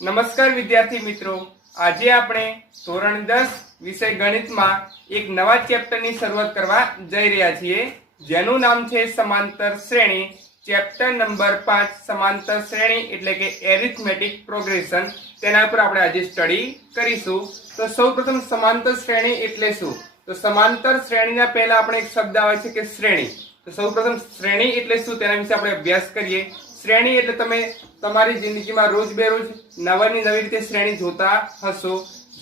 નમસ્કાર વિદ્યાર્થી મિત્રો, આજે આપણે ધોરણ 10 વિષય ગણિતમાં એક નવા ચેપ્ટરની શરૂઆત કરવા જઈ રહ્યા છીએ, જેનું નામ છે સમાંતર શ્રેણી. ચેપ્ટર નંબર 5 સમાંતર શ્રેણી એટલે કે એરિથમેટિક પ્રોગ્રેશન, તેના પર આપણે આજે સ્ટડી કરીશું. તો સૌપ્રથમ સમાંતર શ્રેણી એટલે શું? તો સમાંતર શ્રેણીના પહેલા આપણે એક શબ્દ આવે છે કે શ્રેણી. તો સૌપ્રથમ શ્રેણી એટલે શું તેના વિશે આપણે અભ્યાસ કરીએ. શ્રેણી એટલે તમે તમારી જિંદગીમાં રોજ બેરોજ નવી રીતે શ્રેણી જોતા હશો.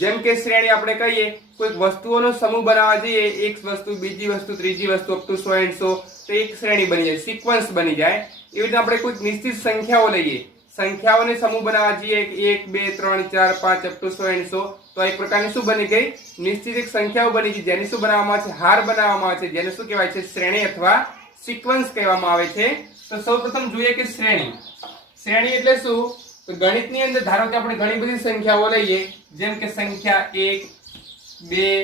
જેમ કે શ્રેણી આપણે કહીએ, કોઈક વસ્તુઓનો સમૂહ બનાવવા જઈએ, એક વસ્તુ, બીજી વસ્તુ, ત્રીજી વસ્તુ, અપ ટુ 100 and 100, તો એક શ્રેણી બની જાય, સિક્વન્સ બની જાય. એવી રીતે આપણે કોઈક નિશ્ચિત સંખ્યાઓ લઈએ, સંખ્યાઓને સમૂહ બનાવવા જઈએ, 1 2 3 4 5 અપ ટુ 100 and 100, તો એક પ્રકારની શું બની ગઈ? નિશ્ચિત એક સંખ્યાઓ બની ગઈ, જેને શું બનાવવામાં આવે છે? હાર બનાવવામાં આવે છે, જેને શું કહેવાય છે? શ્રેણી અથવા સિક્વન્સ કહેવામાં આવે છે. તો સૌપ્રથમ જોઈએ કે શ્રેણી. શ્રેણી એટલે શું? તો ગણિતની અંદર ધારો કે આપણે ઘણી બધી સંખ્યાઓ લઈએ, જેમ કે સંખ્યા 1 2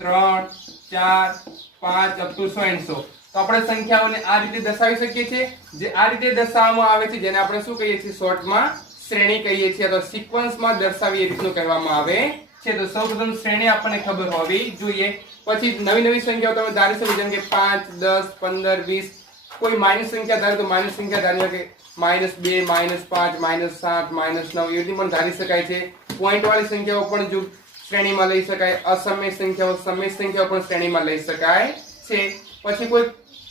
3 4 5 અપ ટુ 100 and 100, તો આપણે સંખ્યાઓને આ રીતે દર્શાવી શકીએ છીએ. જે આ રીતે દર્શાવવામાં આવે છે, જેને આપણે શું કહીએ છીએ? શોર્ટમાં શ્રેણી કહીએ છીએ, અથવા સિક્વન્સમાં દર્શાવી એ રીતનું કહેવામાં આવે છે. તો સૌપ્રથમ શ્રેણી આપણને ખબર હોવી જોઈએ. પછી નવી સંખ્યાઓ તમે ધારી શકો, જેમ કે 5 10 15 20. કોઈ માઇનસ સંખ્યા ધારે તો માઇનસ સંખ્યા ધારી શકે, -2 -5 -7 -9 એવી રીતે પણ ધારી શકાય છે. પોઈન્ટ વાળી સંખ્યાઓ પણ જો શ્રેણીમાં લઈ શકાય. અસમય સંખ્યાઓ, સમય સંખ્યાઓ પણ શ્રેણીમાં લઈ શકાય છે. પછી કોઈ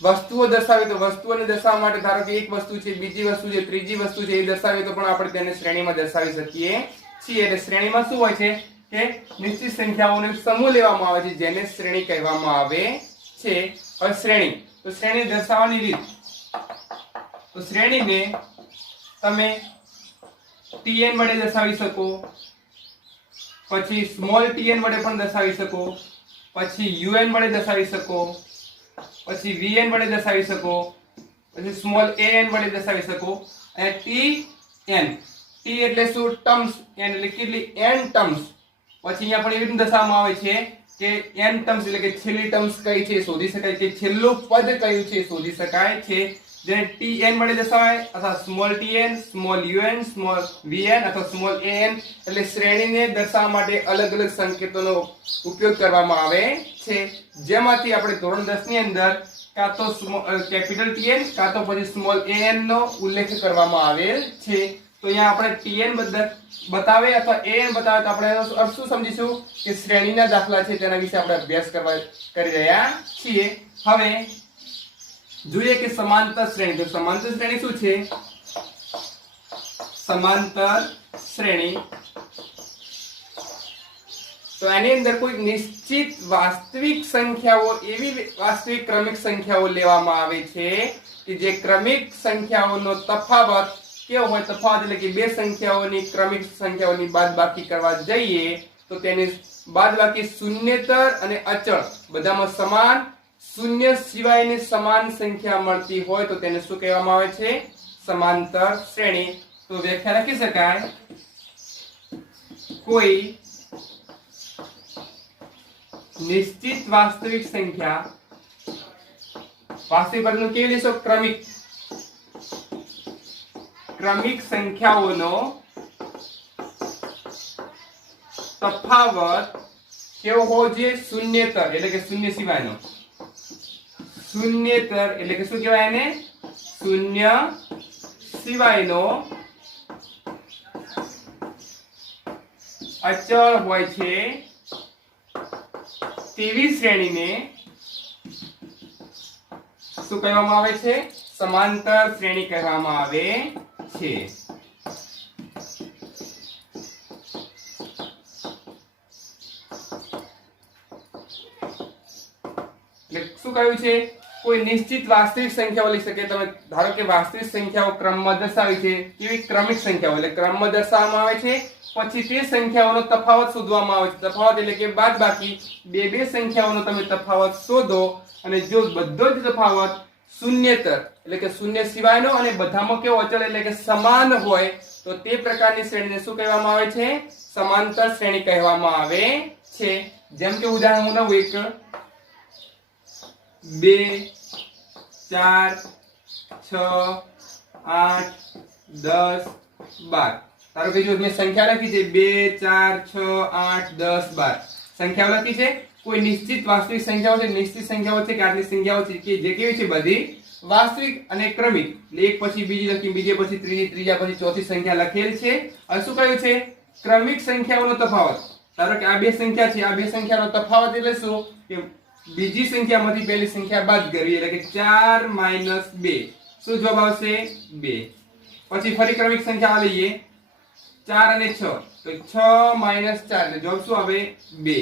વસ્તુઓ દર્શાવે તો વસ્તુઓને દર્શાવવા માટે ધારો કે એક વસ્તુ છે, બીજી વસ્તુ છે, ત્રીજી વસ્તુ છે, એ દર્શાવે તો પણ આપણે તેને શ્રેણીમાં દર્શાવી શકીએ છીએ. એટલે શ્રેણીમાં શું હોય છે કે નિશ્ચિત સંખ્યાઓનો સમૂહ લેવામાં આવે છે, જેને શ્રેણી કહેવામાં આવે છે. હવે શ્રેણી, તો શ્રેણી દર્શાવવાની રીત. તો શ્રેણીને તમે tn વડે દર્શાવી શકો, પછી સ્મોલ tn વડે પણ દર્શાવી શકો, પછી un વડે દર્શાવી શકો, પછી vn વડે દર્શાવી શકો, પછી સ્મોલ an વડે દર્શાવી શકો, અને tn, t એટલે શું? ટર્મ્સ, n એટલે કેટલી? n terms. પછી અહીંયા પણ એવી રીતે દર્શાવવામાં આવે છે કે n ટર્મ્સ એટલે કે છેલ્લી ટર્મ્સ કઈ છે શોધી શકાય, કે છેલ્લું પદ કયું છે શોધી શકાય છે, જેને tn વડે દર્શાવાય, અથવા small tn, small un, small vn અથવા સ્મોલ an. એટલે શ્રેણીને દર્શાવવા માટે અલગ અલગ સંકેતોનો ઉપયોગ કરવામાં આવે છે, જેમાંથી આપણે ધોરણ 10 ની અંદર કાં તો કેપિટલ tn કાં તો પછી સ્મોલ an નો ઉલ્લેખ કરવામાં આવેલ છે. તો અહીંયા આપણે tn બતાવે અથવા an બતાવે તો આપણે એનો અર્થ શું સમજીશું? કે શ્રેણીના દાખલા છે, તેના વિશે આપણે અભ્યાસ કરી રહ્યા છીએ. હવે જોઈએ કે સમાંતર શ્રેણી. તો સમાંતર શ્રેણી શું છે? સમાંતર શ્રેણી તો એની અંદર કોઈ નિશ્ચિત વાસ્તવિક સંખ્યાઓ, એવી વાસ્તવિક ક્રમિક સંખ્યાઓ લેવામાં આવે છે કે જે ક્રમિક સંખ્યાઓનો તફાવત કેવો હોય? તફાવત એટલે કે બે સંખ્યાઓની, ક્રમિક સંખ્યાઓની બાદબાકી કરવા જઈએ તો તેની બાદબાકી શૂન્યેતર અને અચળ બધામાં સમાન, શૂન્ય સિવાયની સમાન સંખ્યા મળતી હોય તો તેને શું કહેવામાં આવે છે? સમાંતર શ્રેણી. તો વ્યાખ્યા લખી શકાય, કોઈ નિશ્ચિત વાસ્તવિક સંખ્યા, વાસ્તવિક પદનું કેવી લેશો? ક્રમિક સંખ્યાઓનો તફાવત કેવો હોવો જોઈએ? શૂન્યેતર એટલે કે શૂન્ય સિવાયનો. શૂન્યેતર એટલે કે શું કહેવાય એને? શૂન્ય સિવાયનો અચળ હોય છે તેવી શ્રેણીને શું કહેવામાં આવે છે? સમાંતર શ્રેણી કહેવામાં આવે છે. એટલે શું કહ્યું છે? કોઈ નિશ્ચિત વાસ્તવિક સંખ્યાઓ લઈ શકે. તમે ધારો કે વાસ્તવિક સંખ્યાઓ ક્રમમાં દર્શાવી છે, કેવી? ક્રમિક સંખ્યાઓ, એટલે ક્રમમાં દર્શાવવામાં આવે છે. પછી તે સંખ્યાઓનો તફાવત શોધવામાં આવે છે. તફાવત એટલે કે બાદબાકી. બે સંખ્યાઓનો તમે તફાવત શોધો, અને જો બધો જ તફાવત શૂન્યેતર એટલે કે શૂન્ય સિવાયનો અને બધામાં કેવો? અચળ એટલે કે સમાન હોય તો તે પ્રકારની શ્રેણીને શું કહેવામાં આવે છે? સમાંતર શ્રેણી કહેવામાં આવે છે. જેમ કે ઉદાહરણ હું લઉં, 1 2 4 6 8 10 12 ધારો કે જો મેં સંખ્યા લખી છે 2 4 6 8 10 12 સંખ્યાઓ લખી છે કોઈ નિશ્ચિત વાસ્તવિક સંખ્યાઓ છે નિશ્ચિત સંખ્યાઓ છે કે આટલી સંખ્યાઓ છે કે જે કેવી છે બધી વાસ્તવિક અને ક્રમિક એક પછી બીજી લખી બીજે પછી ત્રીજી ત્રીજા પછી ચોથી સંખ્યા લખેલ છે હવે શું કહ્યું છે ક્રમિક સંખ્યાઓનો તફાવત ધારો કે આ બે સંખ્યા છે આ બે સંખ્યાનો તફાવત એટલે શું કે બીજી સંખ્યામાંથી પહેલી સંખ્યા બાદ કરવી એટલે કે 4 - 2 શું જવાબ આવશે 2 પછી ફરી ક્રમિક સંખ્યા લઈએ 4 અને 6 તો 6 - 4 એટલે જવાબ શું આવે 2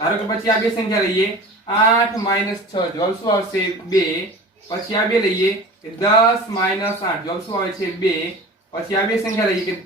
ધારો કે પછી આ બે સંખ્યા લઈએ 8 - 6 જવાબ શું આવશે 2 પછી આ બે લઈએ કે 10 - 8 જવાબ શું આવે છે 2 પછી આ બે સંખ્યા લઈએ કે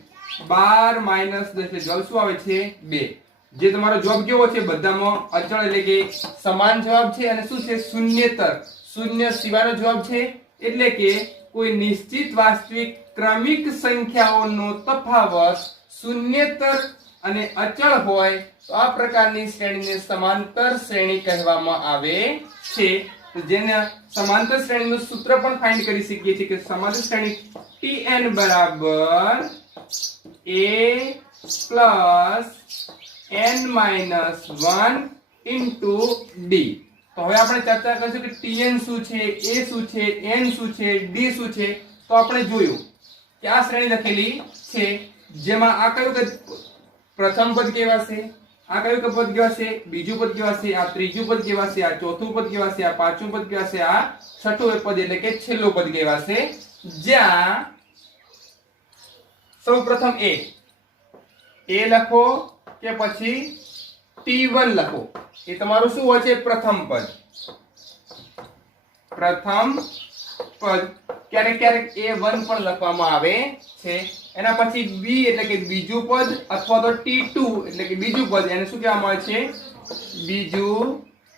12 - 10 એટલે જવાબ શું આવે છે 2 જે તમારો જવાબ કેવો છે બધામાં અચળ એટલે કે સમાન જવાબ છે અને શું છે શૂન્યેતર શૂન્ય સિવાયનો જવાબ છે એટલે કે કોઈ નિશ્ચિત વાસ્તવિક ક્રમિક સંખ્યાઓનો તફાવત શૂન્યેતર અને અચળ હોય તો આ પ્રકારની શ્રેણીને સમાંતર શ્રેણી કહેવામાં આવે છે તો જેને સમાંતર શ્રેણીનું સૂત્ર પણ ફાઇન્ડ કરી શકીએ છીએ કે સમાંતર શ્રેણી Tn બરાબર a n - 1 into d તો હવે આપણે ચર્ચા કરીશું કે Tn શું છે a શું છે n શું છે d શું છે તો આપણે જોયું કે આ શ્રેણી લખેલી છે જેમાં આ કયું કે પ્રથમ પદ કેવા છે આ કયું કે પદ કેવા છે બીજું પદ કેવા છે આ ત્રીજું પદ કેવા છે આ ચોથું પદ કેવા છે આ પાંચમું પદ કેવા છે આ છઠ્ઠું પદ એટલે કે છેલ્લું પદ કેવા છે જ્યાં સૌપ્રથમ a લખો કે પછી T1 લખો એ તમારું શું હોય છે પ્રથમ પદ ક્યારેક ક્યારેક A1 પણ લખવામાં આવે છે એના પછી B એટલે કે બીજું પદ અથવા તો T2 એટલે કે બીજું પદ એને શું કહેવામાં આવે છે બીજું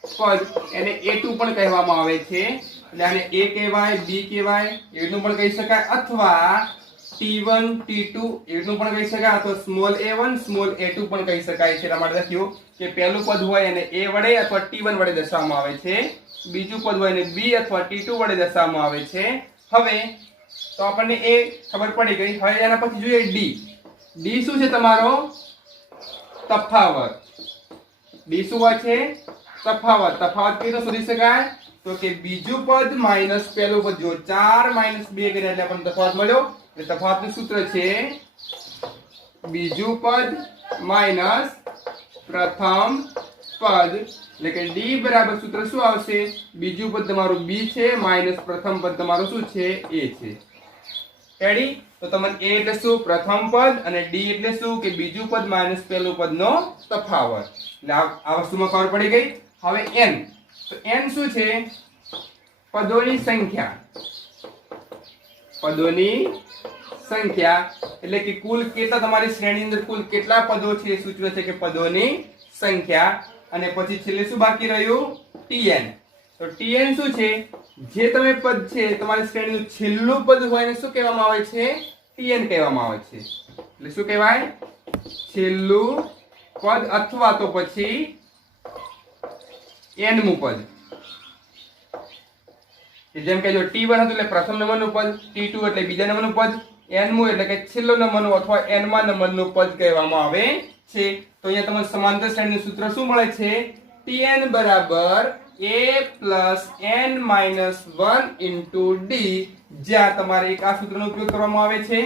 પદ એને A2 પણ કહેવામાં આવે છે એટલે આને A કહેવાય B કહેવાય એનું પણ કહી શકાય અથવા T1 T2 એનું પણ કહી શકાય અથવા સ્મોલ a1 સ્મોલ a2 પણ કહી શકાય છે એટલા માટે લખ્યું કે પહેલું પદ હોય એને a વડે અથવા T1 વડે દર્શાવવામાં આવે છે બીજું પદ હોય એને b અથવા T2 વડે દર્શાવવામાં આવે છે હવે તો આપણને એ ખબર પડી ગઈ હવે એના પછી જોઈએ d શું છે તમારો તફાવત d શું હોય છે તફાવત કેવી રીતે શોધી શકાય તો કે બીજું પદ માઈનસ પહેલું પદ જો 4 - 2 કર્યા એટલે આપણને તફાવત મળ્યો એટલે તફાવતનું સૂત્ર છે બીજું પદ માઈનસ પ્રથમ પદ એટલે કે d બરાબર સૂત્ર શું આવશે બીજું પદ તમારું b છે માઈનસ પ્રથમ પદ તમારું શું છે a છે રેડી તો તમને a એટલે શું પ્રથમ પદ અને d એટલે શું કે બીજું પદ માઈનસ પહેલું પદનો તફાવત એટલે આ વસ્તુમાં ખબર પડી ગઈ હવે n તો n શું છે પદોની સંખ્યા એટલે કે કુલ કેટલા તમારી શ્રેણી અંદર કુલ કેટલા પદો છે એ સૂચવે છે કે પદોની સંખ્યા અને પછી છેલ્લે શું બાકી રહ્યું Tn તો Tn શું છે જે તમે પદ છે તમારી શ્રેણીનું છેલ્લું પદ હોય એને શું કહેવામાં આવે છે Tn કહેવામાં આવે છે એટલે શું કહેવાય છેલ્લું પદ અથવા તો પછી nમું પદ જેમ કે જો T1 હતું એટલે પ્રથમ નંબરનું પદ T2 એટલે બીજા નંબરનું પદ nમું એટલે કે છેલ્લો નંબરનું અથવા nમા નંબરનું પદ કહેવામાં આવે છે તો અહીંયા તમને સમાંતર શ્રેણીનું સૂત્ર શું મળે છે Tn બરાબર a n - 1 into d જ્યાં તમારે એક આ સૂત્રનો ઉપયોગ કરવામાં આવે છે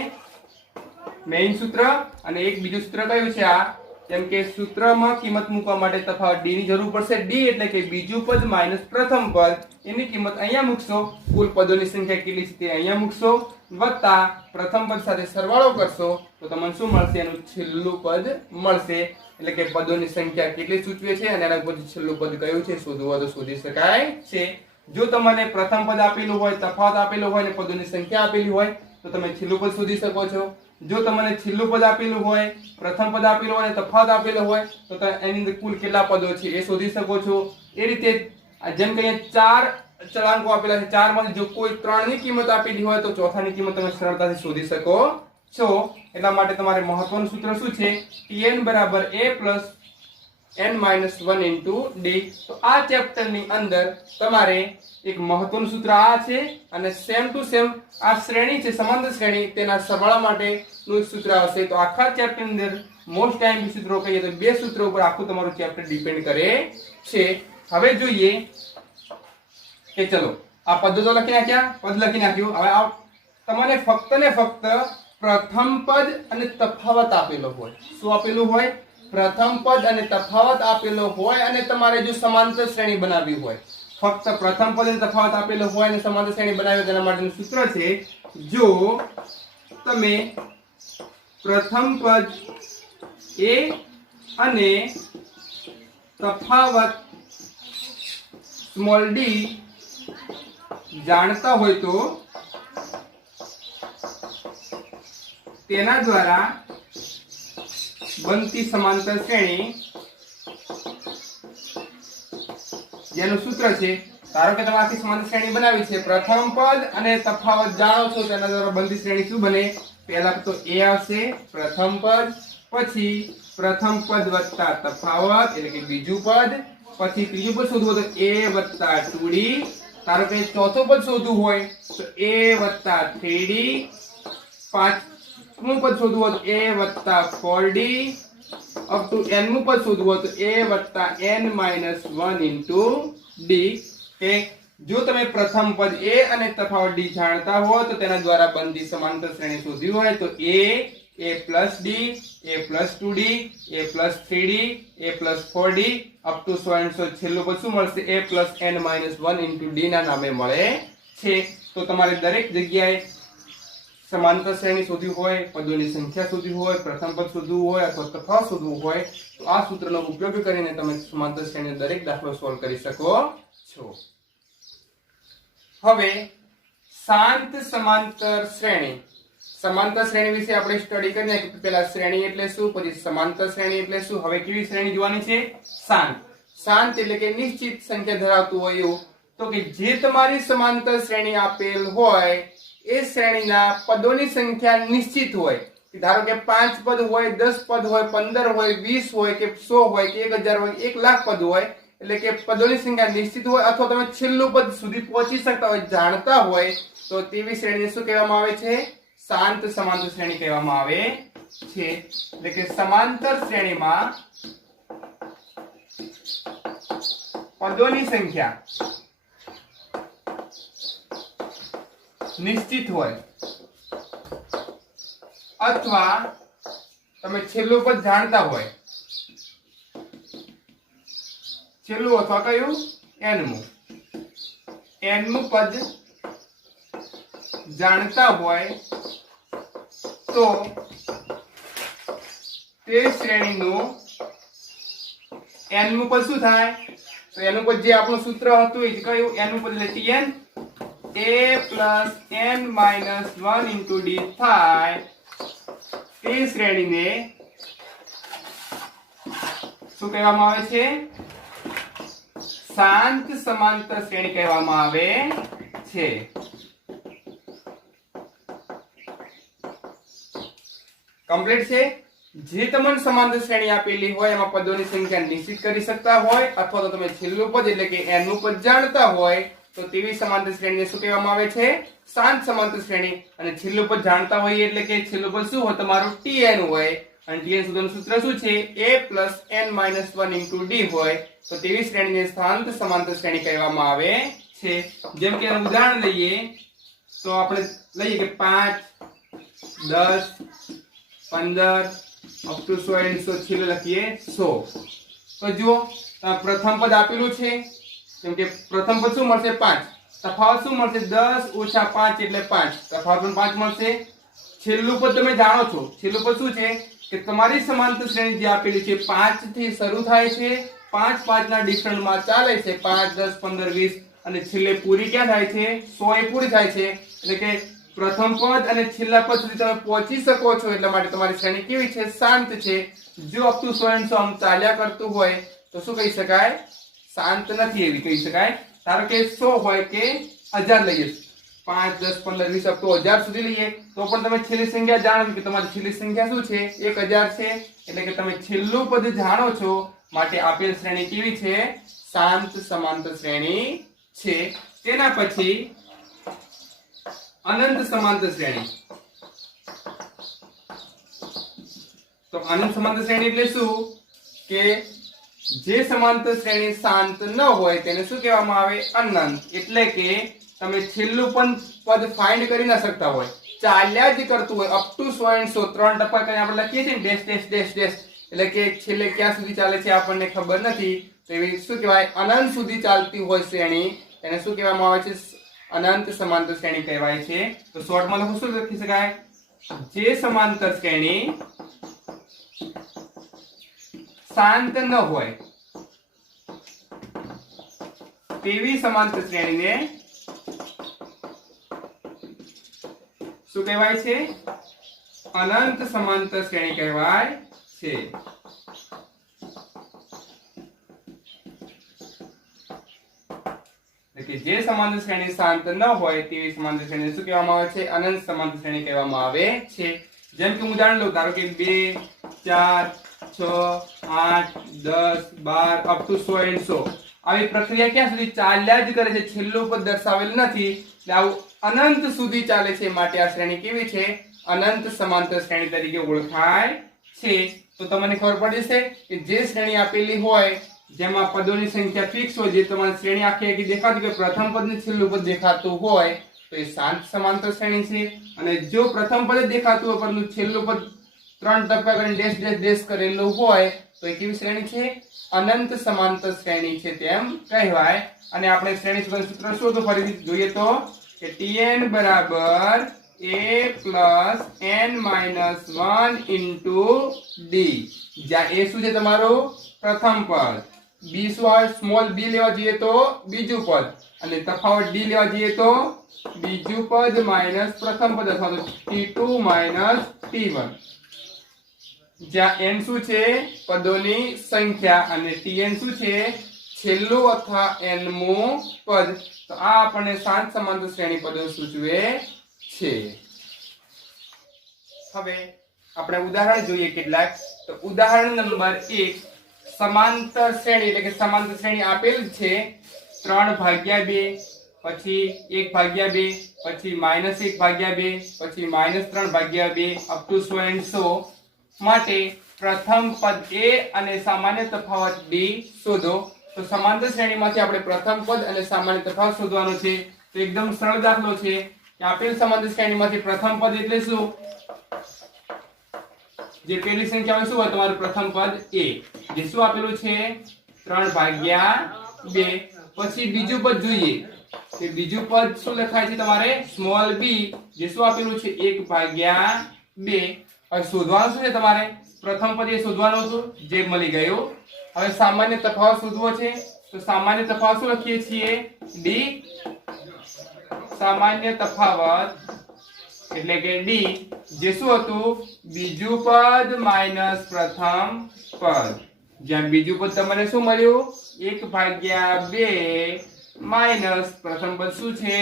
મેઈન સૂત્ર અને એક બીજું સૂત્ર કયું છે આ જેમ કે સૂત્રમાં કિંમત મૂકવા માટે તફાવત d ની જરૂર પડશે d એટલે કે બીજું પદ માઈનસ પ્રથમ પદ એની કિંમત અહીંયા મૂકશો કુલ પદોની સંખ્યા કેટલી છે તે અહીંયા મૂકશો વત્તા પ્રથમ પદ સાથે સરવાળો કરશો તો તમને શું મળશે એનું છેલ્લું પદ મળશે એટલે કે પદોની સંખ્યા કેટલી સૂચવે છે અને એના પછી છેલ્લું પદ કયું છે શોધવું હોય તો શોધી શકાય છે જો તમને પ્રથમ પદ આપેલું હોય તફાવત આપેલો હોય અને પદોની સંખ્યા આપેલી હોય તો તમે છેલ્લું પદ શોધી શકો છો જો તમને છેલ્લું પદ આપેલું હોય પ્રથમ પદ આપેલું હોય અને તફાવત આપેલો હોય તો એની અંદર કુલ કેટલા પદો છે એ શોધી શકો છો એ રીતે જેમ કે અહીંયા 4 ચલાંકો આપેલા છે 4 માંથી જો કોઈ 3 ની કિંમત આપેલી હોય તો ચોથાની કિંમત તમે સરળતાથી શોધી શકો છો એટલા માટે તમારે મહત્વનું સૂત્ર શું છે Tn બરાબર a n-1 into d। તો આ ચેપ્ટરની અંદર તમારે એક મહત્વનું સૂત્ર આ છે અને સેમ ટુ સેમ આ શ્રેણી છે સમાંતર શ્રેણી તેના સરવાળા માટેનું સૂત્ર આવશે। તો આખા ચેપ્ટરની અંદર મોસ્ટ ટાઈમ સૂત્રો કહીએ તો બે સૂત્રો ઉપર આખું તમારું ચેપ્ટર ડિપેન્ડ કરે છે। હવે જોઈએ કે ચલો આ પદ તો લખી નાખ્યા, પદ લખી નાખ્યું। હવે આ તમને ફક્ત ને ફક્ત પ્રથમ પદ અને તફાવત આપેલો હોય। શું આપેલું હોય? પ્રથમ પદ અને તફાવત આપેલો હોય અને તમારે જો સમાંતર શ્રેણી બનાવવી હોય, ફક્ત પ્રથમ પદ અને તફાવત આપેલો હોય અને સમાંતર શ્રેણી બનાવી તેના માટેનું સૂત્ર છે, જો તમે પ્રથમ પદ a અને તફાવત સ્મોલ d જાણતા હોય તો તેના દ્વારા બનતી સમાંતર શ્રેણી જેનું સૂત્ર છે, ધારો કે તમે આખી સમાંતર શ્રેણી બનાવી છે, પ્રથમ પદ અને તફાવત જાણો છો તેના દ્વારા બનતી શ્રેણી શું બને? પહેલા તો a આવશે પ્રથમ પદ, પછી પ્રથમ પદ વત્તા તફાવત એટલે કે બીજું પદ, પછી ત્રીજું પદ શોધવું તો a વત્તા 2d, ધારો કે ચોથું પદ શોધવું હોય તો a વત્તા 3d, પાંચમું પદ શોધવું હોય તો a વત્તા 4d, અપ ટુ n મું પદ શોધવું હોય તો a વત્તા n-1 into d। કે જો તમે પ્રથમ પદ a અને તફાવત d જાણતા હો તો તેના દ્વારા બનતી સમાંતર શ્રેણી શોધવી હોય તો a plus d, a plus 2d, a plus 3d, a plus 4d, up to so and so છેલ્લું પદ શું મળશે? a plus n-1 into d ના નામે મળે છે। તો તમારે દરેક જગ્યાએ સમાંતર શ્રેણી શોધવી હોય, પદોની સંખ્યા શોધવી હોય, પ્રથમ પદ શોધવું હોય અથવા તફાવત શોધવું હોય તો આ સૂત્રનો ઉપયોગ કરીને તમે સમાંતર શ્રેણીનો દરેક દાખલો સોલ્વ કરી શકો છો। હવે શાંત સમાંતર શ્રેણી, સમાંતર શ્રેણી વિશે આપણે સ્ટડી કરી નાખી। પહેલા શ્રેણી એટલે શું, પછી સમાંતર શ્રેણી એટલે શું। હવે કેવી શ્રેણી જોવાની છે? શાંત। શાંત એટલે કે નિશ્ચિત સંખ્યા ધરાવતું હોય એવું। તો કે જે તમારી સમાંતર શ્રેણી આપેલ હોય એ શ્રેણીના પદોની સંખ્યા નિશ્ચિત હોય, ધારો કે 5 પદ હોય, 10 પદ હોય, 15 હોય, 20 હોય કે 100 હોય કે 1000 હોય, 1 લાખ પદ હોય, એટલે કે પદોની સંખ્યા નિશ્ચિત હોય અથવા તમે છેલ્લું પદ સુધી પહોંચી શકતા હોય, જાણતા હોય તો તેવી શ્રેણીને શું કહેવામાં આવે છે? શાંત સમાંતર શ્રેણી કહેવામાં આવે છે। એટલે કે સમાંતર શ્રેણીમાં પદોની સંખ્યા નિશ્ચિત હોય અથવા તમે છેલ્લું પદ જાણતા હોય, છેલ્લું અથવા કયું? n મું પદ જાણતા હોય તો તે શ્રેણીનું n મું પદ શું થાય? તો n મું પદ જે આપણું સૂત્ર હતું એ કયું? n મું પદ એટલે tn a plus n-1 into d થાય। તે શ્રેણીને શું કહેવામાં આવે છે? શાંત સમાંતર શ્રેણી કહેવામાં આવે છે। કમ્પ્લીટ છે। જે તમને સમાંતર શ્રેણી આપેલી હોય એમાં પદોની સંખ્યા નિશ્ચિત કરી શકતા હોય અથવા તો તમે છેલ્લું પદ એટલે કે n મું પદ જાણતા હોય તો તેવી સમાંતર શ્રેણીને શું કહેવામાં આવે છે? શાંત સમાંતર શ્રેણી। અને છેલ્લું પદ જાણતા હોઈએ એટલે કે છેલ્લું પદ શું હોય? તમારું tn હોય અને tn શોધવાનું સૂત્ર શું છે? a plus n-1 into d હોય તો તેવી શ્રેણીને શાંત સમાંતર શ્રેણી કહેવામાં આવે છે। જેમ કે એનું ઉદાહરણ લઈએ તો આપણે લઈએ કે 5, 10, 15 અપ ટુ 100 એન્ડ 100 છેલ્લે લખીએ 100। તો જુઓ પ્રથમ પદ આપેલું છે, કેમ કે પ્રથમ પદ શું મળશે? 5, તફાવત શું મળશે? 10 ઓછા 5 એટલે 5, તફાવત પણ 5 મળશે। છેલ્લું પદ તમે જાણો છો, છેલ્લું પદ શું છે કે તમારી સમાંતર શ્રેણી જે આપેલી છે 5 થી શરૂ થાય છે, 5 5 ના ડિફરન્ટમાં ચાલે છે, 5 10 15 20 અને છેલ્લે પૂરી ક્યાં થાય છે? 100 એ પૂરી થાય છે। એટલે કે પ્રથમ પદ અને છેલ્લા પદ સુધી તમે પહોંચી શકો છો, એટલા માટે તમારી શ્રેણી કેવી છે? શાંત છે। જો અપ ટુ 100 and 100 આમ ચાલ્યા કરતું હોય તો શું કહી શકાય? શાંત નથી એવી કહી શકાય। ધારો કે 100 હોય કે 1000 લઈએ, 5 10 15 20 અપ ટુ 1000 સુધી લઈએ તો પણ તમે છેલ્લી સંખ્યા જાણો કે તમારી છેલ્લી સંખ્યા શું છે? 1000 છે। એટલે કે તમે છેલ્લું પદ જાણો છો માટે આપેલ શ્રેણી કેવી છે? શાંત સમાંતર શ્રેણી છે. તેના પછી અનંત સમાંતર શ્રેણી. તો અનંત સમાંતર શ્રેણી એટલે શું? કે જે સમાંતર શ્રેણી શાંત ન હોય તેને શું કહેવામાં આવે? અનંત. એટલે કે તમે છેલ્લું પણ પદ ફાઇન્ડ કરી ન શકતા હોય, ચાલ્યા જ કરતું હોય અપ ટુ 100 and 100 ત્રણ ટપકા કરીને આપણે લખીએ છીએ ને ડેશ ડેશ ડેશ ડેશ, એટલે કે છેલ્લે ક્યાં સુધી ચાલે છે આપણને ખબર નથી. તો એવી શું કહેવાય? અનંત સુધી ચાલતી હોય શ્રેણી તેને શું કહેવામાં આવે છે? અનંત સમાંતર શ્રેણી કહેવાય છે. તો શોર્ટમાં લખો શું લખી શકાય? જે સમાંતર શ્રેણી શાંત ન હોય તેવી સમાંતર શ્રેણીને શું કહેવાય છે? અનંત સમાંતર શ્રેણી કહેવાય છે. કે જે સમાંતર શ્રેણી શાંત ન હોય તેવી સમાંતર શ્રેણીને શું કહેવામાં આવે છે? અનંત સમાંતર શ્રેણી કહેવામાં આવે છે. જેમ કે ઉદાહરણ લો, ધારો કે 2 4 6 8 10 12 અપ ટુ 100 and 100 આવી પ્રક્રિયા ક્યાં સુધી ચાલ્યા જ કરે છે? છેલ્લું પદ દર્શાવેલ નથી એટલે આવું અનંત સુધી ચાલે છે. માટે આ શ્રેણી કેવી છે? અનંત સમાંતર શ્રેણી તરીકે ઓળખાય છે. તો તમને ખબર પડી છે કે જે શ્રેણી આપેલી હોય જેમાં પદોની સંખ્યા ફિક્સ હોય, જે તમારી શ્રેણી આખી આખી દેખાતી હોય, પ્રથમ પદ ને છેલ્લું પદ દેખાતું હોય તો એ શાંત સમાંતર શ્રેણી છે. અને જો પ્રથમ પદ દેખાતું હોય પરંતુ છેલ્લું પદ ત્રણ ટપકા કરીને ડેશ ડેશ ડેશ કરેલું હોય તો એ કેવી શ્રેણી છે? અનંત સમાંતર શ્રેણી છે તેમ કહેવાય. અને આપણે શ્રેણી સૂત્ર શું તો ફરીથી જોઈએ તો કે tn બરાબર a plus n minus 1 into d. જ્યાં a શું છે? તમારું પ્રથમ પદ. b શું આવે? સ્મોલ b લેવા જઈએ તો બીજું પદ, અને તફાવત d લેવા જઈએ તો બીજું પદ માઇનસ પ્રથમ પદ અથવા તો t2 minus t1. જ્યાં n શું છે? પદોની સંખ્યા, અને tn શું છે? છેલ્લું અથવા nમું પદ. તો આ આપણને શાંત સમાંતર શ્રેણી પદો સૂચવે છે. હવે આપણે ઉદાહરણ જોઈએ કેટલાક. તો ઉદાહરણ નંબર 1, સમાંતર શ્રેણી એટલે કે સમાંતર શ્રેણી આપેલ છે 3/2, પછી 1/2, પછી -1/2, પછી -3/2 અપ ટુ 100 and 100. માટે પ્રથમ પદ a અને સામાન્ય તફાવત d શોધો. તો સમાંતર શ્રેણીમાંથી આપણે પ્રથમ પદ અને સામાન્ય તફાવત શોધવાનો છે. તો એકદમ સરળ દાખલો છે કે આપેલ સમાંતર શ્રેણીમાંથી પ્રથમ પદ એટલે શું? જે પહેલી સંખ્યા હોય શું હોય? તમારું પ્રથમ પદ a, જે શું આપેલું છે? 3/2. પછી બીજું પદ જોઈએ કે બીજું પદ શું લખાય છે? તમારે સ્મોલ b, જે શું આપેલું છે? 1/2. હવે શોધવાનું શું છે? તમારે પ્રથમ પદ એ શોધવાનું હતું, જે મળી ગયું. હવે સામાન્ય તફાવત શોધવો છે. તો સામાન્ય તફાવત શું લખીએ છીએ? d. સામાન્ય તફાવત એટલે કે d, જે શું હતું? બીજું પદ માઈનસ પ્રથમ પદ. જ્યાં બીજું પદ તમને શું મળ્યું? 1/2 માઈનસ પ્રથમ પદ શું છે?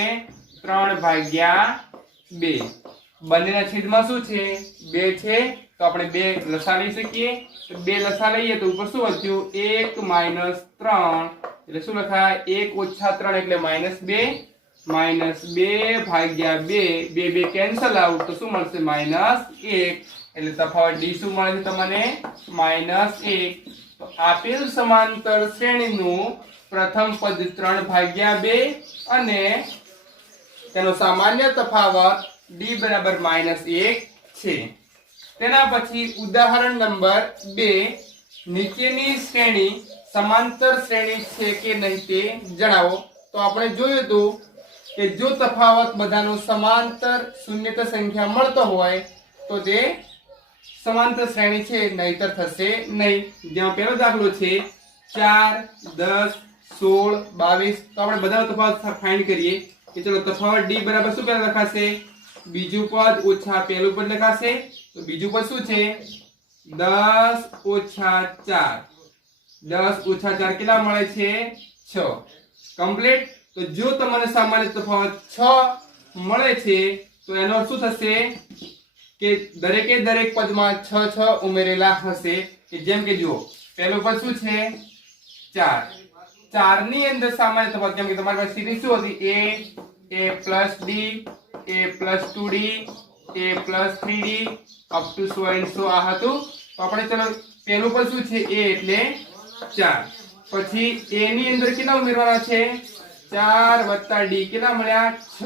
3/2. બંનેના છેદમાં શું છે? 2 છે. તો આપણે 2 લસા લઈ શકીએ. તો 2 લસા લઈએ તો ઉપર શું વધ્યું? 1 - 3 એટલે શું લખાય? 1 - 3 એટલે -2. -2/2, 2 કેન્સલ આઉટ તો શું મળશે? -1. એટલે તફાવત d શું મળે છે તમને? -1. તો આપેલ સમાંતર શ્રેણીનું પ્રથમ પદ 3/2 અને તેનો સામાન્ય તફાવત d બરાબર -1 છે. તેના પછી ઉદાહરણ નંબર 2, નીચેની શ્રેણી સમાંતર શ્રેણી છે કે નહીં તે જણાવો. તો આપણે જોયું હતું કે જો તફાવત બધાનો સમાંતર શૂન્યતા સંખ્યા મળતો હોય તો તે સમાંતર શ્રેણી છે, નહીતર થશે નહીં. જેમાં પહેલો દાખલો છે 4 10 16 22. તો આપણે બધાનો તફાવત ફાઇન્ડ કરીએ કે ચલો તફાવત d બરાબર શું પહેલા લખાશે? બીજું પદ ઓછા પહેલું પદ લખાશે. તો બીજું પદ શું છે? 10 - 4. 10 - 4 કેટલા મળે છે? 6. કમ્પ્લીટ. તો જો તમને સામાન્ય તફાવત 6 મળે છે તો એનો અર્થ શું થશે? કે દરેકે દરેક પદમાં 6 ઉમેરેલા હશે. કે જેમ કે જુઓ પેલું પદ શું છે 4 4 ની અંદર સામાન્ય તફાવત કેમ કે તમારી પાસે સીરીઝ શું હતી a plus d a plus 2d a plus 3d up to so and so આ હતું તો આપણે ચલો પેલું પદ શું છે a એટલે 4 પછી a ની અંદર કેટલા ઉમેરવાના છે 4 + d કેટલા મળ્યા 6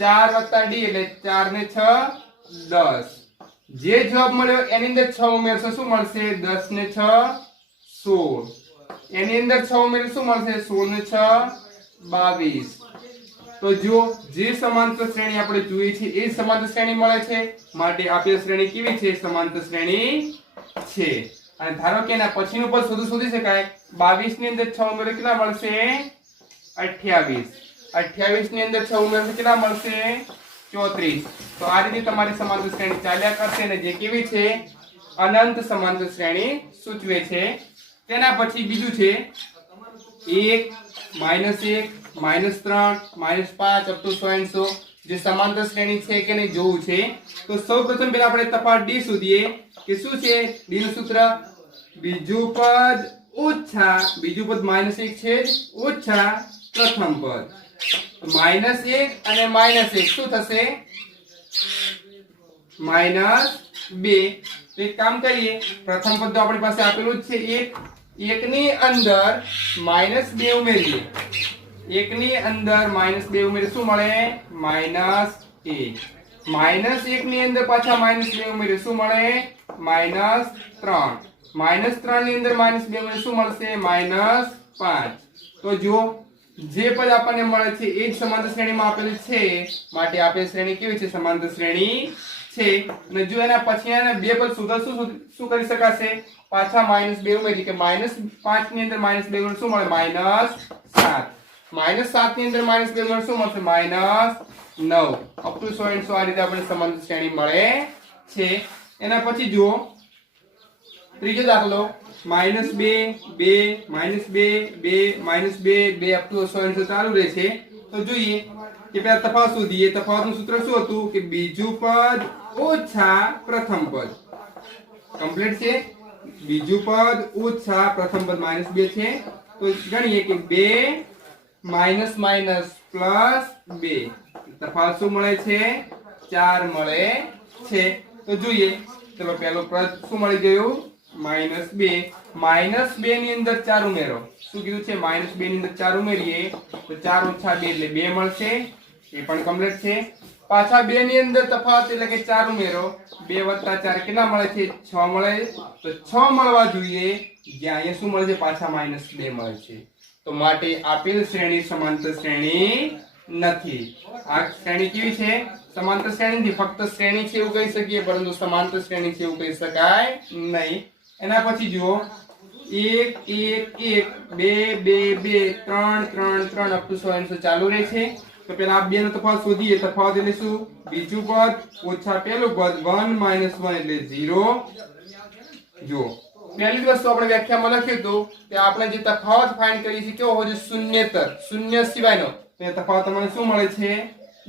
4 + d એટલે 4 ને 6 10 જે જવાબ મળ્યો એની અંદર 6 ઉમેરશો શું મળશે 10 ને 6 16 એની અંદર 6 ઉમેરશો શું મળશે 16 ને 6 22 તો જો જે સમાંતર શ્રેણી આપણે જોઈએ છે એ સમાંતર શ્રેણી મળે છે માટે આપેલ શ્રેણી કેવી છે સમાંતર શ્રેણી છે અને ધારો કે એના પછીનું પદ શોધી શકાય 22 ની અંદર 6 ઉમેરો કેટલા મળશે 28 28 ની અંદર 6 ઉમેરો કેટલા મળશે 34 તો આ રીતે તમારી સમાંતર શ્રેણી ચાલ્યા કરશે અને જે કેવી છે અનંત સમાંતર શ્રેણી સૂચવે છે તેના પછી બીજું છે 1 -1 -3 -5 up to so and so જે સમાંતર શ્રેણી છે કે નહીં જોવું છે તો સૌપ્રથમ પહેલા આપણે તફાવત d શોધીએ કે શું છે d નું સૂત્ર બીજું પદ ઓછા બીજું પદ -1 છે ઓછા પ્રથમ પદ -1 અને -1 શું થશે -2 એક કામ કરીએ પ્રથમ પદ તો આપણી પાસે આપેલું જ છે 1 ની અંદર -2 ઉમેરીએ 1 ની અંદર -2 ઉમેરીએ શું મળે -1 -1 ની અંદર પાછા -2 ઉમેરીએ શું મળે -3 -3 ની અંદર -2 ઉમેરીએ શું મળશે -5 તો જો જે પદ આપણને મળે છે એ જ સમાંતર શ્રેણીમાં આપેલી છે માટે આપેલ શ્રેણી કેવી છે સમાંતર શ્રેણી છે અને જો એના પછીના બે પદ શું કરી શકાશે પાછા -2 ઉમેરી કે -5 ની અંદર -2 ઉમેરી શું મળે -7 -7 ની અંદર -2 ઉમેરી શું મળશે -9 up to so and so આ રીતે આપણે સમાંતર શ્રેણી મળે છે એના પછી જુઓ ત્રીજો દાખલો -2 2 -2 2 2 up to so and so ચાલુ રહે છે તો જોઈએ કે પહેલા તફાવત શોધીએ તફાવતનું સૂત્ર શું હતું કે બીજું પદ ઓછા પ્રથમ પદ કમ્પ્લીટ છે બીજું પદ ઓછા પ્રથમ પદ -2 છે તો ગણીએ કે 2 -2 તફાવત શું મળે છે 4 મળે છે તો જોઈએ ચલો પહેલો પદ શું મળી ગયું -2 -2 ની અંદર 4 ઉમેરો શું કીધું છે -2 ની અંદર 4 ઉમેરીએ તો 4 - 2 એટલે 2 મળશે એ પણ કમ્પ્લીટ છે પાછા 2 ની અંદર તફાવત એટલે કે 4 ઉમેરો 2 + 4 કેટલા મળે છે 6 મળે તો 6 મળવા જોઈએ જ્યાં અહીંયા શું મળે છે પાછા -2 મળે છે તો માટે આપેલ શ્રેણી સમાંતર શ્રેણી નથી આ શ્રેણી કેવી છે સમાંતર શ્રેણી નથી ફક્ત શ્રેણી છે એવું કહી શકીએ પરંતુ સમાંતર શ્રેણી છે એવું કહી શકાય નહીં એના પછી જુઓ 1 1 1 2 2 2 3 3 3 up to so and so ચાલુ રહે છે તો પહેલા આ બે નો તફાવત શોધીએ તફાવત એટલે શું બીજું પદ ઓછા પેલું પદ 1 - 1 એટલે 0 જો પહેલી વસ્તુ આપણે વ્યાખ્યામાં લખ્યું હતું કે આપણે જે તફાવત ફાઇન્ડ કરીએ છીએ કેવો હોય છે શૂન્યેતર શૂન્ય સિવાયનો તો એ તફાવત તમને શું મળે છે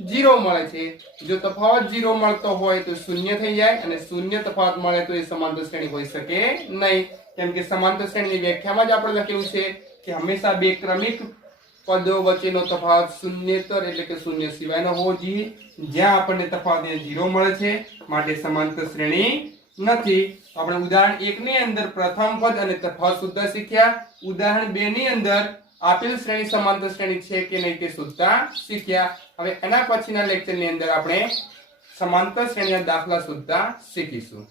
0 મળે છે જો તફાવત 0 મળતો હોય તો શૂન્ય થઈ જાય અને શૂન્ય તફાવત મળે તો એ સમાંતર શ્રેણી હોઈ શકે નહીં કેમ કે સમાંતર શ્રેણીની વ્યાખ્યામાં જ આપણે લખેલું છે કે હંમેશા બે ક્રમિક પદો વચ્ચેનો તફાવત શૂન્યેતર એટલે કે શૂન્ય સિવાયનો હોવો જોઈએ જ્યાં આપણને તફાવત 0 મળે છે માટે સમાંતર શ્રેણી નથી આપણે ઉદાહરણ 1 ની અંદર પ્રથમ પદ અને તફાવત શોધતા શીખ્યા ઉદાહરણ 2 ની અંદર આપેલ શ્રેણી સમાંતર શ્રેણી છે કે નહીં તે શોધતા શીખ્યા હવે એના પછીના લેક્ચરની અંદર આપણે સમાંતર શ્રેણીના દાખલા શોધતા શીખીશું